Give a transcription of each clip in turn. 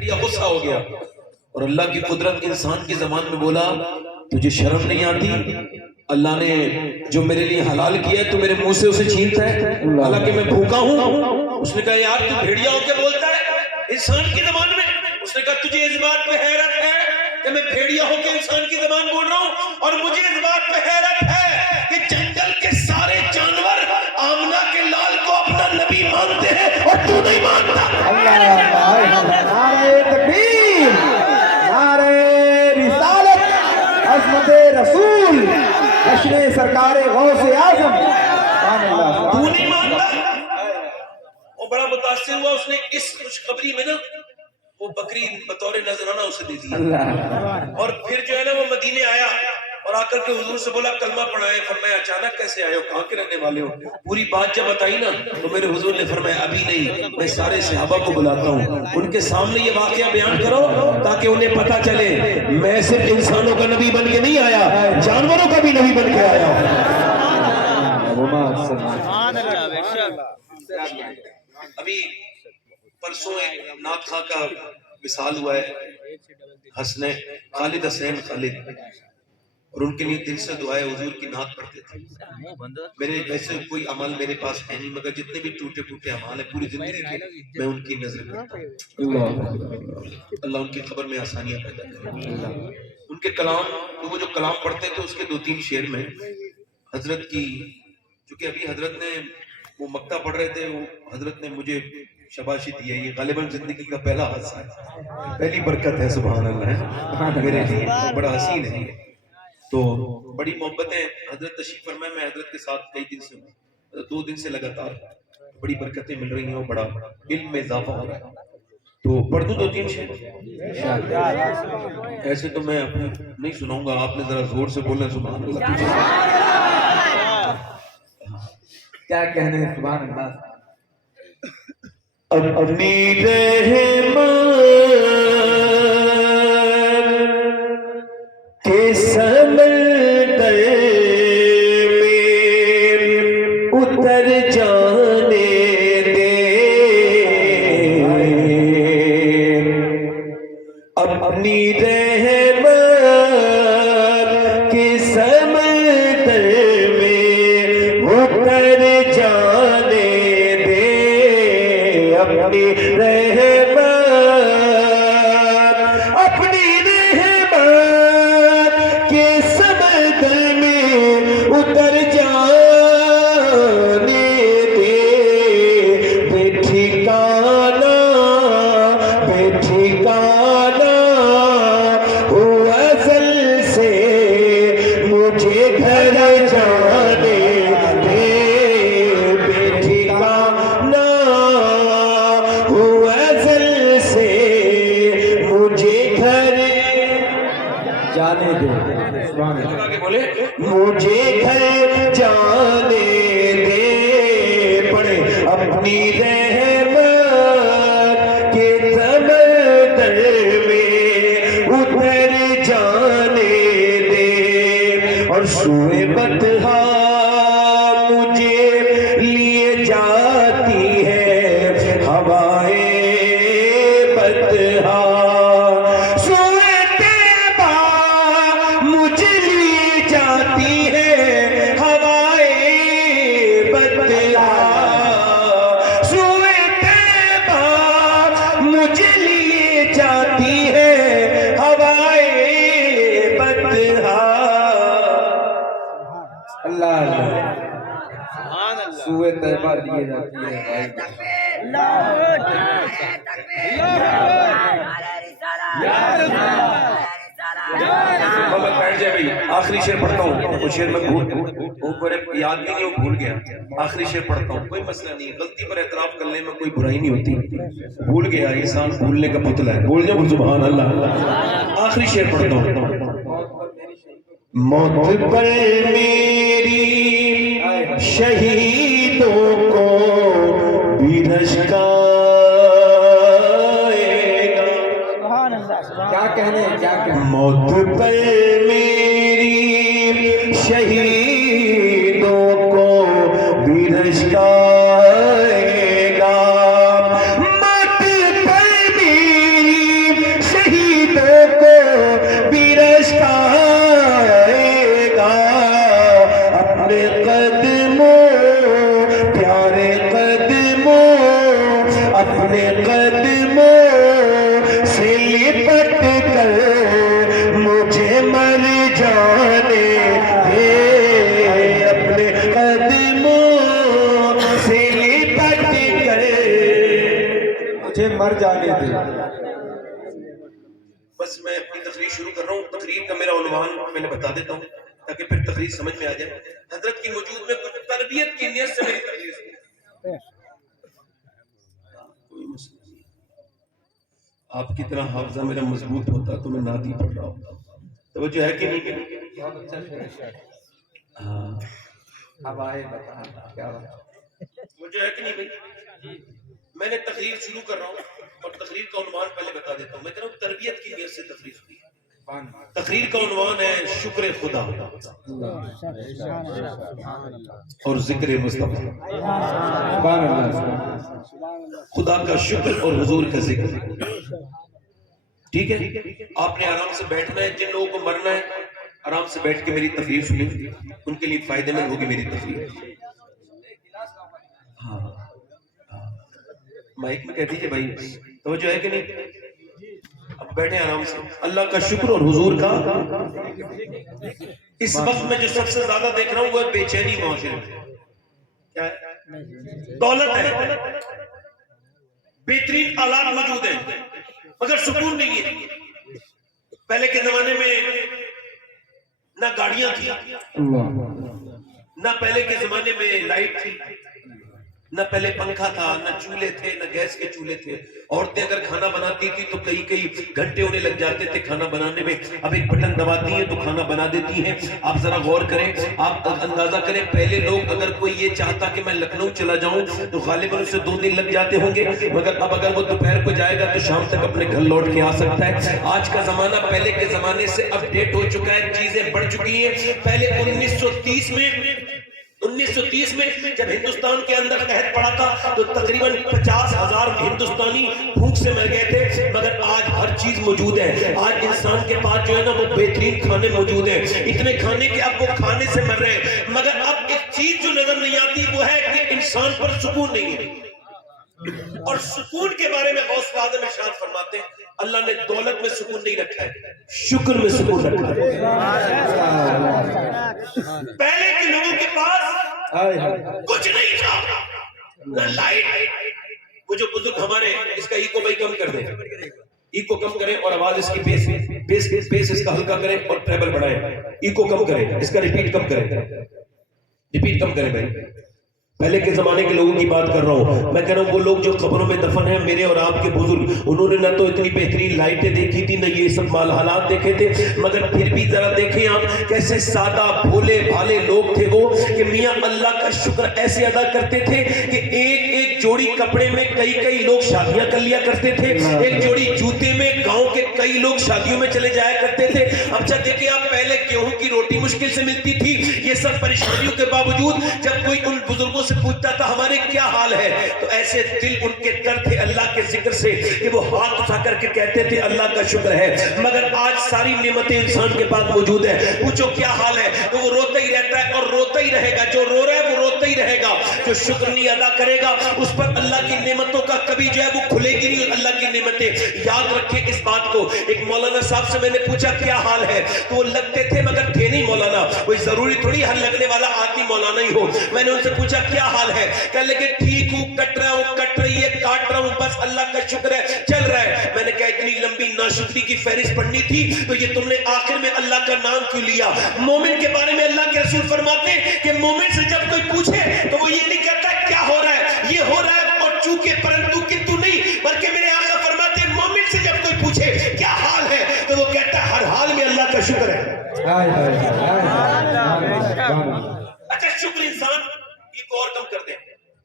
بھیڑیا غصہ ہو گیا اور اللہ کی قدرت انسان کی زبان میں بولا تجھے شرم نہیں آتی؟ اللہ نے جو میرے لیے حلال کیا ہے تو میرے منہ سے اسے چھینتا ہے حالانکہ میں بھوکا ہوں۔ اس نے کہا یار تو بھیڑیا ہو کے بولتا ہے انسان کی زبان میں؟ اس نے کہا تجھے اس بات پہ حیرت ہے کہ میں بھیڑیا ہو کے انسان کی زبان بول رہا ہوں، اور مجھے اس بات پہ حیرت ہے کہ جنگل کے سارے جانور آمنہ کے لال کو اپنا نبی مانتے ہیں اور تو نہیں مانتا۔ نعرہ تکبیر، نعرہ رسالت، عظمت رسول، حشر سرکار غوث اعظم، تو نہیں مانتا۔ وہ بڑا متاثر ہوا، اس نے اس خوشخبری میں نا وہ بکری بطور نذرانہ اسے دے دیا، اور پھر جو ہے نا وہ مدینے آیا اور آ کر کے حضور سے بولا کلمہ پڑھائے۔ فرمایا اچانک کیسے آئے ہو، کہاں کے رہنے والے ہو؟ پوری بات جب بتائی نا تو میرے حضور نے فرمایا ابھی نہیں، میں سارے صحابہ کو بلاتا ہوں، ان کے سامنے یہ واقعہ بیان کرو تاکہ انہیں پتا چلے میں صرف انسانوں کا نبی بن کے نہیں آیا، جانوروں کا بھی نبی بن کے آیا ہوں۔ ابھی پرسوں ایک نعت خواہ کا وصال ہوا ہے، خالد حسین خالد، اور ان کے لیے دل سے دعائے حضور کی نعت پڑھتے تھے۔ میرے ویسے کوئی عمل میرے پاس ہے نہیں، مگر جتنے بھی ٹوٹے پھوٹے عمل ہیں پوری زندگی کے میں ان کی نظر کرتا ہوں۔ اللہ ان کی قبر میں آسانیاں پیدا کرے۔ ان کے کلام وہ جو کلام پڑھتے تھے اس کے 2-3 شعر میں حضرت کی، چونکہ ابھی حضرت نے وہ مکتہ پڑھ رہے تھے، وہ حضرت نے مجھے شاباشی دی ہے، یہ غالباً زندگی کا پہلا حادثہ ہے، پہلی برکت ہے، سبحان اللہ ہے میرے لیے، بڑا حسین ہے۔ تو بڑی محبتیں حضرت تشریف فرمائے، میں حضرت کے ساتھ کئی دن سے 2 دن سے لگاتار بڑی برکتیں مل رہی ہیں اور بڑا علم میں اضافہ ہو رہا ہے۔ تو پڑھ دوں 2-3 شعر؟ ایسے تو میں نہیں سناؤں گا، آپ نے ذرا زور سے بولنا سبحان اللہ۔ کیا کہنے سبحان اللہ۔ اپنی رحمت کے سمندر میں اتر جانے دے، اپنی رحمت کے سمندر میں اتر جانے دے، اپنی رحمت، اپنی رحمت کے سمندر میں اتر جانے دے، بے ٹھکانہ بے ٹھکانہ ہو ازل سے مجھے گھر جانے دے، بے ٹھکانہ ہو ازل سے مجھے گھر جانے دے، سبحان اللہ۔ آگے بولے مجھے گھر جانے دے، پڑھے اپنی رحمت کے سمندر میں اتر جانے دے، اور سوئے بطحا مجھے لیے جاتی ہے ہوائے بطحا، سوئے طیبہ مجھے لیے جاتی ہے ہوائے بطحا، سوئے طیبہ مجھے لیے جاتی ہے ہوائے بطحا۔ اللہ اللہ، سوئے طیبہ لیے جاتی ہے۔ محمد بیٹھ جائے بھائی، آخری شعر پڑھتا ہوں، وہ شعر میں اوپر یاد بھی نہیں ہو، بھول گیا، آخری شعر پڑھتا ہوں، کوئی مسئلہ نہیں، غلطی پر اعتراف کرنے میں کوئی برائی نہیں ہوتی، بھول گیا، انسان بھولنے کا پتلا ہے، بھول جاؤ سبحان اللہ۔ آخری شعر پڑھتا ہوں، موت پر میری شہیدوں کو بھی رشکائے گا، کیا کہنے کیا کہنے، موت پر میری شہیدوں کو بھی رشکائے گا، موت پر میری کر جانے دے. بس میں اپنی تقریر شروع کر رہا ہوں. تقریر کا میرا عنوان میں نے بتا دیتا ہوں تاکہ پھر تقریر سمجھ میں آ جائے. حضرت کی موجود میں کچھ تربیت کی نیت سے میری تقریر سنی. کوئی مسئلہ نہیں. آپ کی طرح حافظہ میرا مضبوط ہوتا تو میں نعت ہی پڑھ رہا ہوتا. توجہ ہے کہ نہیں؟ ہاں اب آئے بتا کیا بات. توجہ ہے کہ نہیں بھائی؟ میں نے تقریر شروع کر رہا ہوں اور تقریر کا عنوان پہلے بتا دیتا ہوں. میں کہہ رہا ہوں تربیت کی نیت سے تقریر سنی. تقریر کا عنوان ہے شکر خدا اور ذکر مصطفیٰ. سبحان اللہ. خدا کا شکر اور حضور کا ذکر. ٹھیک ہے؟ آپ نے آرام سے بیٹھنا ہے. جن لوگوں کو مرنا ہے آرام سے بیٹھ کے میری تقریر سنیں. ان کے لیے فائدے مند ہوگی میری تقریر. ہاں مائک میں کہہ دیجئے بھائی. توجہ ہے کہ نہیں؟ اب بیٹھے آرام سے. اللہ کا شکر اور حضور کا. اس وقت میں جو سب سے زیادہ دیکھ رہا ہوں وہ بے چینی معاشرے میں. کیا ہے؟ دولت ہے, بہترین آلات موجود ہیں, مگر سکون نہیں ہے. پہلے کے زمانے میں نہ گاڑیاں تھی, نہ پہلے کے زمانے میں لائٹ تھی, نہ پہلے پنکھا تھا, نہ چولہے تھے, نہ گیس کے چولہے تھے. عورتیں اگر کھانا بناتی تھی تو کئی گھنٹے انہیں لگ جاتے تھے کھانا بنانے میں. اب ایک بٹن دباتی ہیں تو کھانا بنا دیتی ہیں. آپ ذرا غور کریں, آپ اندازہ کریں پہلے لوگ اگر کوئی یہ چاہتا کہ میں لکھنؤ چلا جاؤں تو غالباً اسے 2 دن لگ جاتے ہوں گے, مگر اب اگر وہ دوپہر کو جائے گا تو شام تک اپنے گھر لوٹ کے آ سکتا ہے. آج کا زمانہ پہلے کے زمانے سے اپ ڈیٹ ہو چکا ہے, چیزیں بڑھ چکی ہیں. پہلے 1930 میں جب ہندوستان کے اندر قحط پڑا تھا تو تقریباً 50,000 ہندوستانی بھوک سے مر گئے تھے, مگر آج ہر چیز موجود ہے. آج انسان کے پاس جو ہے نا وہ بہترین کھانے موجود ہیں, اتنے کھانے کہ اب وہ کھانے سے مر رہے ہیں. مگر اب ایک چیز جو نظر نہیں آتی وہ ہے کہ انسان پر سکون نہیں ہے. اور سکون کے بارے میں غوث اعظم ارشاد فرماتے ہیں اللہ نے دولت میں سکون نہیں رکھا ہے, شکر میں سکون رکھا ہے. پہلے کے لوگوں کے پاس کچھ نہیں تھا, نہ لائٹ. وہ جو بزرگ ہمارے, اس کا ایکو بھائی کم کر دیں, ایکو کم کریں اور آواز اس کی بیس اس کا ہلکا کریں اور ٹریبل بڑھائیں. ایکو کم کریں, اس کا ریپیٹ کم کریں بھائی. پہلے کے زمانے کے لوگوں کی بات کر رہا ہوں. میں کہہ رہا ہوں وہ لوگ جو قبروں میں دفن ہیں, میرے اور آپ کے بزرگ, انہوں نے نہ تو اتنی بہترین لائٹیں دیکھی تھی, نہ یہ سب مال حالات دیکھے تھے, مگر پھر بھی ذرا دیکھیں آپ کیسے سادہ بھولے بھالے لوگ تھے وہ, کہ میاں اللہ کا شکر ایسے ادا کرتے تھے کہ ایک جوڑی کپڑے میں کئی لوگ شادیاں کر لیا کرتے تھے, ایک جوڑی جوتے میں گاؤں کے کئی لوگ شادیوں میں چلے جایا کرتے تھے. اب جب دیکھیں آپ, پہلے گیہوں کی روٹی مشکل سے ملتی تھی. یہ سب پریشانیوں کے باوجود جب کوئی ان بزرگوں سے پوچھتا تھا ہمارے کیا حال ہے, تو ایسے دل ان کے تر تھے اللہ کے ذکر سے کہ وہ ہاتھ اٹھا کر کے کہتے تھے اللہ کا شکر ہے. مگر آج ساری نعمتیں انسان کے پاس موجود ہیں, پوچھو کیا حال ہے تو وہ روتا ہی رہتا ہے اور روتا ہی رہے گا. جو رو رہا ہے وہ روتا ہی رہے گا. جو شکر نہیں ادا کرے گا اس پر اللہ کی نعمتوں کا کبھی جو ہے وہ کھلے گی نہیں. اللہ کی نعمتیں یاد رکھیں اس بات کو. ایک مولانا صاحب سے میں نے پوچھا کیا حال ہے, تو وہ لگتے تھے مگر تھے نہیں مولانا. کوئی ضروری تھوڑی ہر لگنے والا آدمی مولانا ہی ہو. میں نے ان سے پوچھا کیا حال ہے, کہنے لگے ٹھیک ہوں, کٹ رہا ہوں, کٹ رہی ہے, کاٹ رہا ہوں, بس اللہ کا شکر ہے چل رہا ہے. میں نے کہا اتنی لمبی ناشکری کی فہرست پڑھنی تھی تو یہ تم نے آخر میں اللہ کا نام کیوں لیا. مومن کے بارے میں اللہ کے رسول فرماتے ہیں کہ مومن سے جب کوئی پوچھے تو وہ یہ نہیں کہتا کیا ہو رہا ہے, یہ ہو رہا ہے اور چونکہ پرنتو کنتو نہیں, بلکہ میرے آقا فرماتے ہیں مومن سے جب کوئی پوچھے کیا حال ہے تو وہ کہتا ہے ہر حال میں اللہ کا شکر ہے. اچھا شکر انسان ایک اور کم کر دیں,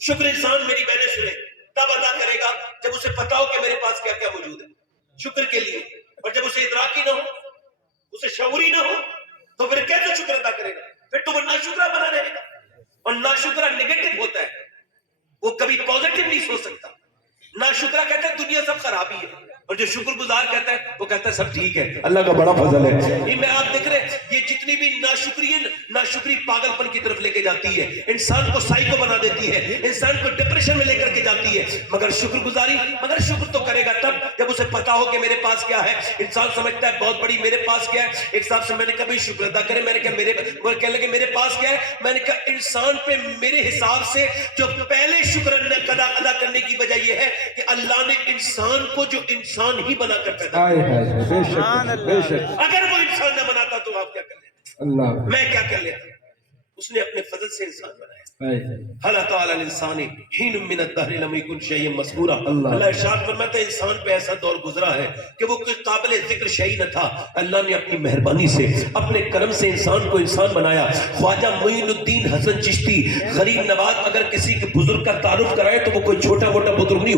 شکر انسان میری بہنیں سنے تب ادا کرے گا جب اسے پتا ہو کہ میرے پاس کیا کیا موجود ہے شکر کے لیے, اور جب اسے ادراکی نہ ہو, اسے شعوری نہ ہو, تو پھر کیسے شکر ادا کرے گا؟ پھر تو وہ ناشکرہ بنا رہے گا, اور ناشکرہ نیگیٹو ہوتا ہے, وہ کبھی پازیٹو نہیں سوچ سکتا. ناشکرہ کہتا ہے دنیا سب خرابی ہے, اور جو شکر گزار کہتا ہے وہ کہتا ہے سب ٹھیک ہے، اللہ کا بڑا فضل ہے۔ یہ میں آپ دیکھ رہے ہیں یہ جتنی بھی ناشکری پاگل پن کی طرف لے کے جاتی ہے، انسان کو سائیکو بنا دیتی ہے، انسان کو ڈپریشن میں لے کر کے جاتی ہے۔ مگر شکر تو کرے گا تب جب اسے پتا ہو کہ میرے پاس کیا ہے۔ انسان سمجھتا ہے بہت بڑی میرے پاس کیا ہے۔ ایک صاحب سے میں نے کہا بھائی شکر ادا کرے، میں نے کہا وہ کہنے لگے میرے پاس کیا ہے؟ میں نے کہا انسان پہ میرے حساب سے جو پہلے شکر ادا کرنے کی وجہ یہ ہے کہ اللہ نے انسان کو جو انسان ہی بنا کر پیدا کیا۔ اگر وہ انسان نہ بناتا تو آپ کیا کر لیتے؟ میں کیا کر لیتا؟ اس نے اپنے فضل سے انسان بنایا۔ اللہ تعالی الانسان حین من الدہر لم یکن شیئا مذکورا۔ اللہ ارشاد فرماتا ہے انسان پہ ایسا دور گزرا ہے کہ وہ کوئی قابل ذکر شیء نہ تھا، اللہ نے اپنی مہربانی سے اپنے کرم سے انسان کو انسان بنایا۔ خواجہ معین الدین حسن چشتی غریب نواز اگر کسی کے بزرگ کا تعارف کرائے تو وہ کوئی چھوٹا موٹا بزرگ نہیں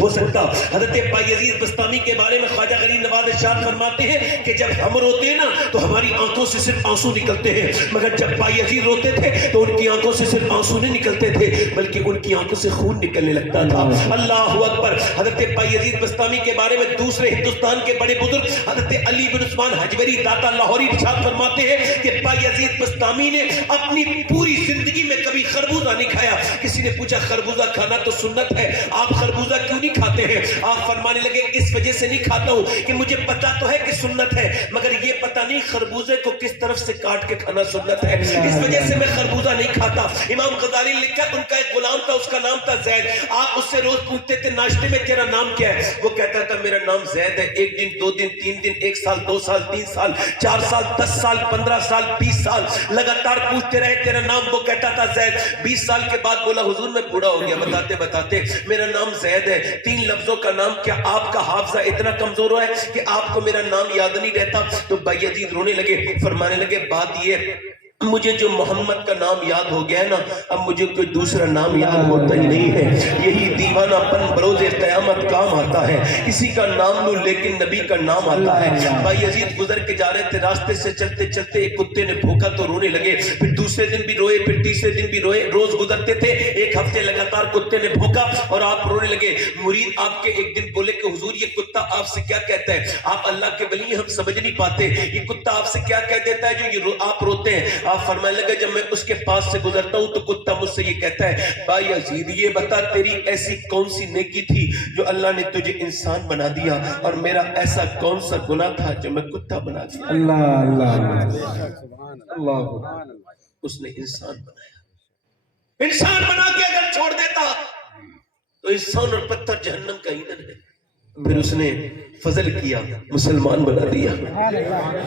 ہو سکتا۔ حضرت بایزید بستامی کے بارے میں خواجہ غریب نواز ارشاد فرماتے ہیں کہ جب ہم روتے ہیں نا تو ہماری آنکھوں سے صرف آنسو نکلتے ہیں، مگر جب بایزید روتے تھے تو ان کی آنکھوں سے صرف آنسو نہیں نکلتے تھے بلکہ ان کی آنکھوں سے خون نکلنے لگتا تھا۔ اللہ اکبر۔ حضرت بایزید بستامی کے بارے میں دوسرے ہندوستان کے بڑے بزرگ حضرت علی بن عثمان حجویری داتا لاہوری ارشاد فرماتے ہیں کہ بایزید بستامی نے اپنی پوری زندگی میں کبھی خربوزہ نہیں کھایا۔ کسی نے پوچھا خربوزہ کھانا تو سنت ہے، آپ خربوزہ کیوں نہیں کھاتے ہیں؟ آپ فرمانے لگے اس وجہ سے نہیں کھاتا ہوں کہ مجھے پتا تو ہے کہ سنت ہے مگر یہ پتا نہیں خربوزے کو کس طرف سے کاٹ کے کھانا سنت ہے، اس وجہ سے میں خربوزہ نہیں کھاتا۔ امام غزالی لکھا ان کا ایک غلام تھا، اس کا نام تھا زید۔ آپ اس سے روز پوچھتے تھے ناشتے میں تیرا نام کیا ہے؟ وہ کہتا تھا میرا نام زید ہے۔ ایک دن، دو دن، تین دن، ایک سال، دو سال، تین سال، 4 سال، 10 سال، 15 سال، 20 سال لگاتار پوچھتے رہے تیرا نام، وہ کہتا تھا زید۔ 20 سال کے بعد بولا حضور میں بوڑھا ہو گیا بتاتے بتاتے، میرا نام زید ہے۔ 3 لفظوں کا نام، کیا آپ کا حافظہ اتنا کمزور ہوا ہے کہ آپ کو میرا نام یاد نہیں رہتا؟ تو بایزید رونے لگے، فرمانے لگے بات یہ مجھے جو محمد کا نام یاد ہو گیا ہے نا اب مجھے کوئی دوسرا نام یاد ہوتا ہی نہیں ہے۔ یہی دیوانہ پن بروز قیامت کام آتا ہے، کسی کا نام لوں لیکن نبی کا نام آتا ہے۔ بایزید گزر کے جا رہے تھے، راستے سے چلتے چلتے ایک کتے نے بھوکا تو رونے لگے، پھر دوسرے دن بھی روئے، پھر تیسرے دن بھی روئے۔ روز گزرتے تھے، 1 ہفتے لگاتار کتے نے بھوکا اور آپ رونے لگے۔ مرید آپ کے ایک دن بولے کہ حضور یہ کتا آپ سے کیا کہتا ہے؟ آپ اللہ کے ولی ہم سمجھ نہیں پاتے، یہ کتا آپ سے کیا کہہ دیتا ہے جو یہ آپ روتے ہیں؟ آپ فرمانے لگے جب میں اس کے پاس سے گزرتا ہوں تو کتا مجھ سے یہ کہتا ہے بایزید یہ بتا تیری ایسی کون سی نیکی تھی جو اللہ نے تجھے انسان بنا دیا اور میرا ایسا کون سا گناہ تھا جو میں کتا بنا دیا؟ اللہ اللہ اللہ، اس نے انسان بنایا۔ انسان بنا کے اگر چھوڑ دیتا تو انسان اور پتھر جہنم کا ایندھن ہے۔ پھر اس نے فضل کیا، مسلمان بنا دیا،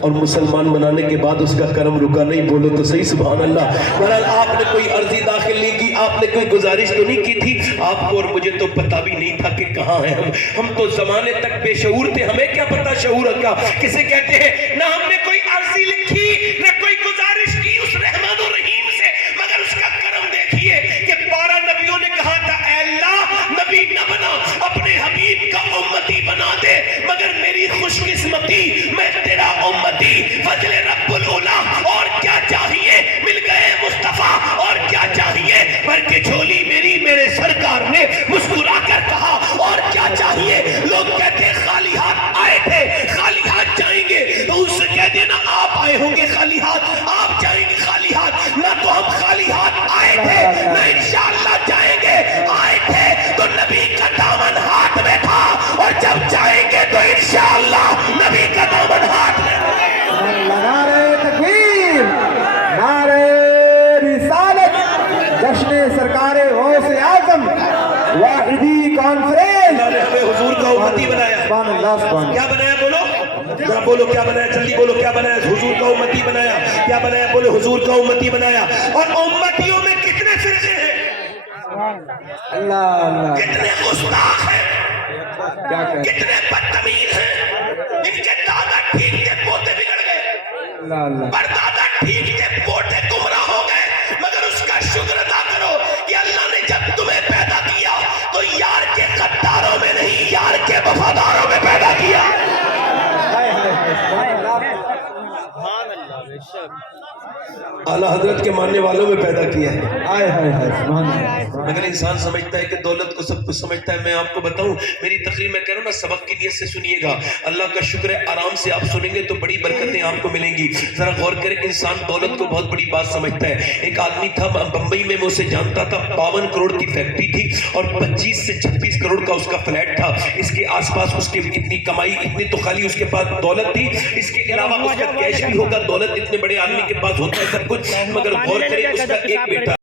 اور مسلمان بنانے کے بعد اس کا کرم رکا نہیں۔ بولو تو صحیح سبحان اللہ۔ بہرحال آپ نے کوئی عرضی داخل نہیں کی، آپ نے کوئی گزارش تو نہیں کی تھی، آپ کو اور مجھے تو پتہ بھی نہیں تھا کہ کہاں ہیں ہم تو زمانے تک بے شعور تھے، ہمیں کیا پتہ شعور کا کسے کہتے ہیں۔ نہ ہم نے کوئی عرضی لکھی نہ کوئی گزارش کی اس رحمان الرحیم سے، مگر اس کا کرم دیکھیے کہ 12 نبیوں نے کہا تھا اے اللہ نبی نہ بنا، اپنے حبیب کا امتی بنا دے، مگر میری خوش قسمتی میں تیرا امتی فضل رب العلا۔ اور کیا چاہیے مل گئے مصطفیٰ، اور کیا چاہیے بھر کے جھولی میری میرے سرکار نے مسکرا کر کہا اور کیا چاہیے۔ لوگ کہتے خالی ہاتھ آئے تھے خالی ہاتھ جائیں گے، تو ان سے کہہ دینا آپ آئے ہوں گے خالی ہاتھ، آپ جائیں گے خالی ہاتھ، نہ تو ہم خالی ہاتھ آئے تھے نہ انشاءاللہ جائیں گے۔ آئے تھے تو نبی کا دامن ہاتھ میں تھا اور جب جائیں گے تو انشاءاللہ نبی کا دامن ہاتھ میں تھا۔ نعرہ تکبیر، نعرہ رسالت، جشن سرکار غوث اعظم واحدی کانفرنس۔ اللہ نے ہمیں حضور کا امتی بنایا۔ سبحان اللہ، سبحان اللہ۔ کیا بنایا بولو؟ ذرا بولو کیا بنایا، جلدی بولو کیا بنایا؟ حضور کا امتی بنایا۔ کیا بنایا بولو؟ حضور کا امتی بنایا۔ اور امتیوں میں کتنے فرقے ہیں؟ اللہ اللہ، کتنے گستاخ ہیں، کیا کہتے کتنے بدتمیز ہیں۔ ان کے دادا ٹھیک تھے پوتے بگڑ گئے، اللہ اللہ، پر دادا ٹھیک تھے پوتے گمراہ ہو گئے، مگر اس کا شکر ادا کرو کہ اللہ نے جب تمہیں پیدا کیا تو یار کے غداروں میں نہیں یار کے وفاداروں میں پیدا کیا۔ سبحان اللہ، سبحان اللہ، بے شک۔ اعلیٰ حضرت کے ماننے والوں میں پیدا کیا ہے۔ ہائے ہائے ہائے سبحان اللہ اگر انسان سمجھتا ہے کہ دولت کو سب کچھ سمجھتا ہے، میں آپ کو بتاؤں، میری تقریر میں کہہ رہا ہوں نا، سبق کی نیت سے سنیے گا، اللہ کا شکر ہے آرام سے آپ سنیں گے تو بڑی برکتیں آپ کو ملیں گی۔ ذرا غور کریں، انسان دولت کو بہت بڑی بات سمجھتا ہے۔ ایک آدمی تھا بمبئی میں، میں اسے جانتا تھا، 52 کروڑ کی فیکٹری تھی اور 25 سے 26 کروڑ کا اس کا فلیٹ تھا۔ اس کے آس پاس اس کے اتنی کمائی، اتنی تو خالی اس کے پاس دولت تھی، اس کے علاوہ اس کا کیش بھی ہوگا، دولت اتنے بڑے آدمی کے پاس ہوتا ہے سب کچھ، مگر غور کریں اس کا ایک بیٹا